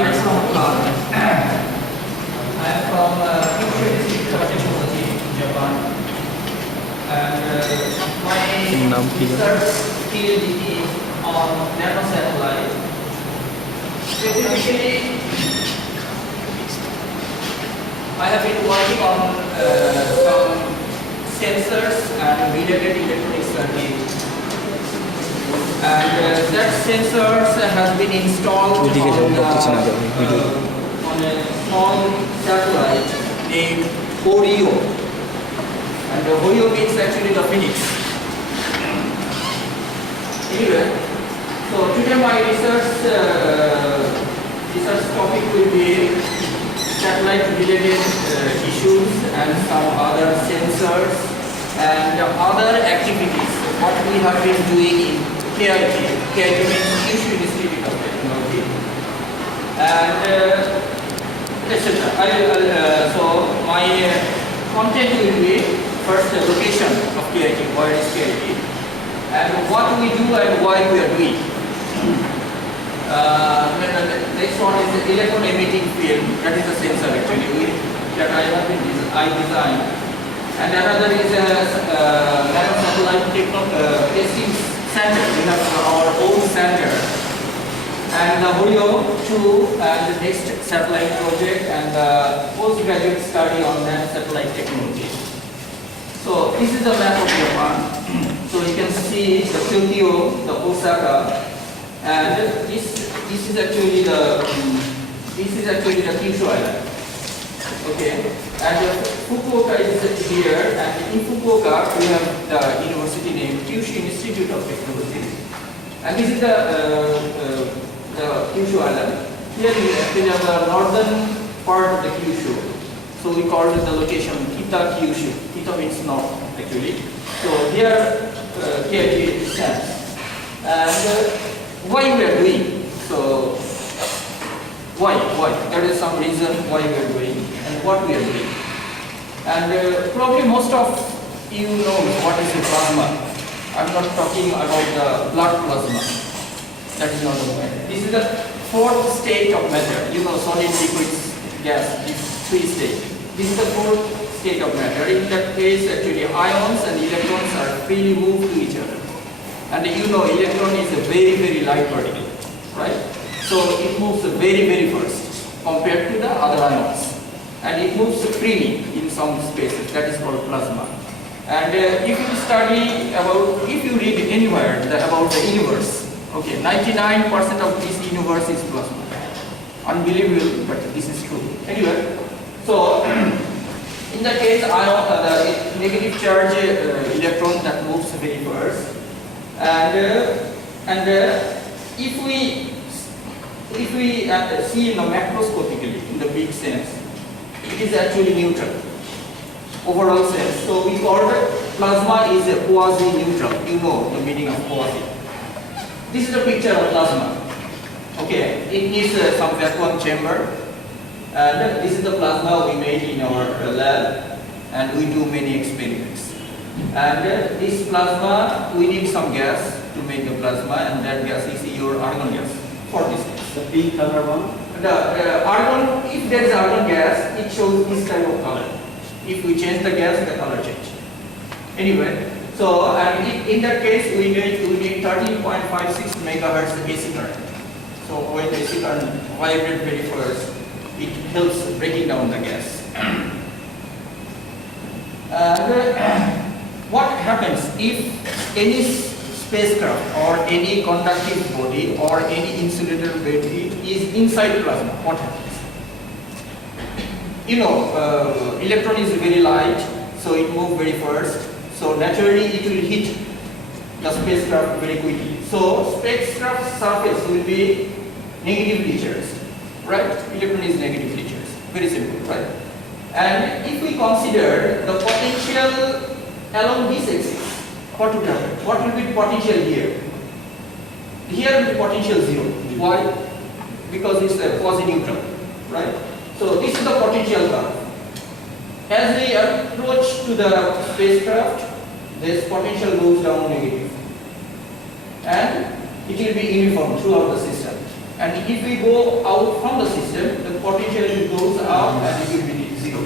I'm from Future Institute of Technology in Japan, and my research field is on nano satellite. Specifically, I have been working on some sensors and related electronic circuits. And that sensors has been installed on a small satellite named ROBU. And the ROBU means actually the phoenix. Anyway, so today my research topic will be satellite related issues and some other sensors and other activities what we have been doing in KIT. KIT means Kyushu Institute of Technology, and etc. So my content will be first the location of KIT, where is KIT, and what we do and why we are doing. The next one is the electron emitting field, that is a sensor actually that I designed. And another is a nano satellite testing center. We have our own center. And the ROBU 2 and the next satellite project and the postgraduate study on nano satellite technology. So this is the map of Japan. So you can see the Tokyo, the Osaka, and this is actually the Kyushu Island. Okay, and Fukuoka is here, and in Fukuoka we have the university named Kyushu Institute of Technology, and this is the Kyushu Island. Here we have the northern part of the Kyushu, so we call it the location Kita Kyushu. Kita means north actually. So here KIT stands, and why we are doing so. Why? There is some reason why we are doing and what we are doing. And probably most of you know what is a plasma. I'm not talking about the blood plasma. That is not the point. This is the fourth state of matter. You know, solid, liquid, gas, these three states. This is the fourth state of matter. In that case, actually ions and electrons are freely moved to each other. And you know, electron is a very, very light particle, right? So it moves very first compared to the other ions, and it moves freely in some spaces. That is called plasma. And if you read anywhere about the universe, okay, 99% of this universe is plasma. Unbelievable, but this is true. Anyway, so in the case the negative charge electron that moves very first, and if we see macroscopically in the big sense, it is actually neutral, overall sense. So we call it plasma is a quasi-neutral. You know the meaning of quasi. This is a picture of plasma. Okay, it needs some vacuum chamber, and this is the plasma we made in our lab, and we do many experiments. And this plasma, we need some gas to make the plasma, and that gas is your argon gas for this. The pink color one? The argon, if there is argon gas, it shows this type of color. If we change the gas, the color change. Anyway, so and in that case, we need 13.56 megahertz AC current. So when AC current vibrates very first, it helps breaking down the gas. What happens if any spacecraft or any conductive body or any insulator battery is inside plasma? What happens? You know, electron is very light, so it moves very first. So naturally, it will hit the spacecraft very quickly. So spacecraft surface will be negatively charged, right? Electron is negatively charged. Very simple, right? And if we consider the potential along this axis, what would happen? What will be the potential here? Here will be potential 0. Why? Because it's a quasi-neutral, right? So this is the potential curve. As we approach to the spacecraft, this potential goes down negative, and it will be uniform throughout the system. and if we go out from the system, the potential goes up and it will be 0.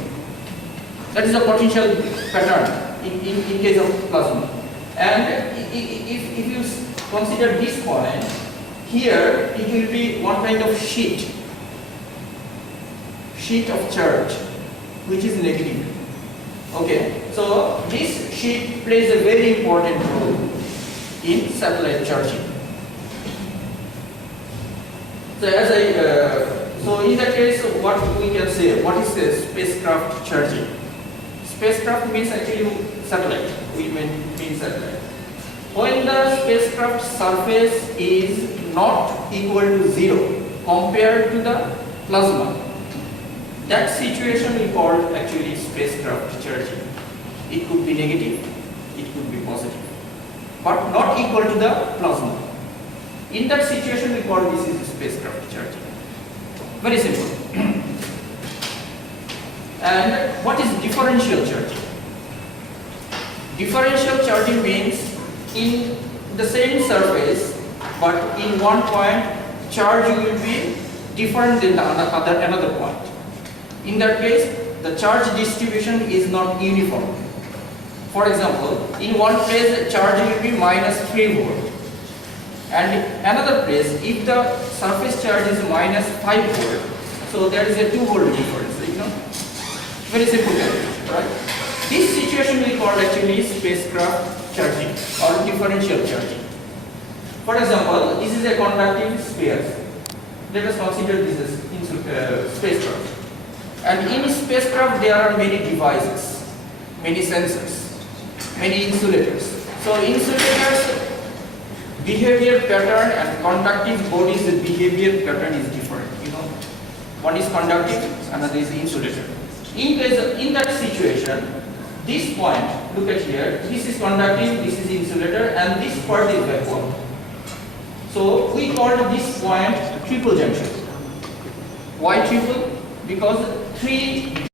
That is the potential pattern in case of plasma. And if you consider this point, here it will be one kind of sheet of charge, which is negative. Okay, so this sheet plays a very important role in satellite charging. So so in that case, what we can say, what is the spacecraft charging? Spacecraft means actually satellite. We mean satellite. When the spacecraft surface is not equal to 0 compared to the plasma, that situation we call actually spacecraft charging. It could be negative, it could be positive, but not equal to the plasma. In that situation we call this is spacecraft charging. Very simple. And what is differential charging? Differential charging means in the same surface, but in one point charge will be different than the another point. In that case, the charge distribution is not uniform. For example, in one place the charge will be -3 volt, and another place if the surface charge is -5 volt, so there is a 2 volt difference. Very simple calculation, right? This situation we call actually spacecraft charging or differential charging. For example, this is a conducting sphere. Let us consider this as spacecraft. And in spacecraft there are many devices, many sensors, many insulators. So insulators behavior pattern and conductive bodies behavior pattern is different. One is conductive, another is insulator. In that situation, this point, look at here, this is conductive, this is insulator, and this part is vacuum. So we call this point triple junction. Why triple? Because 3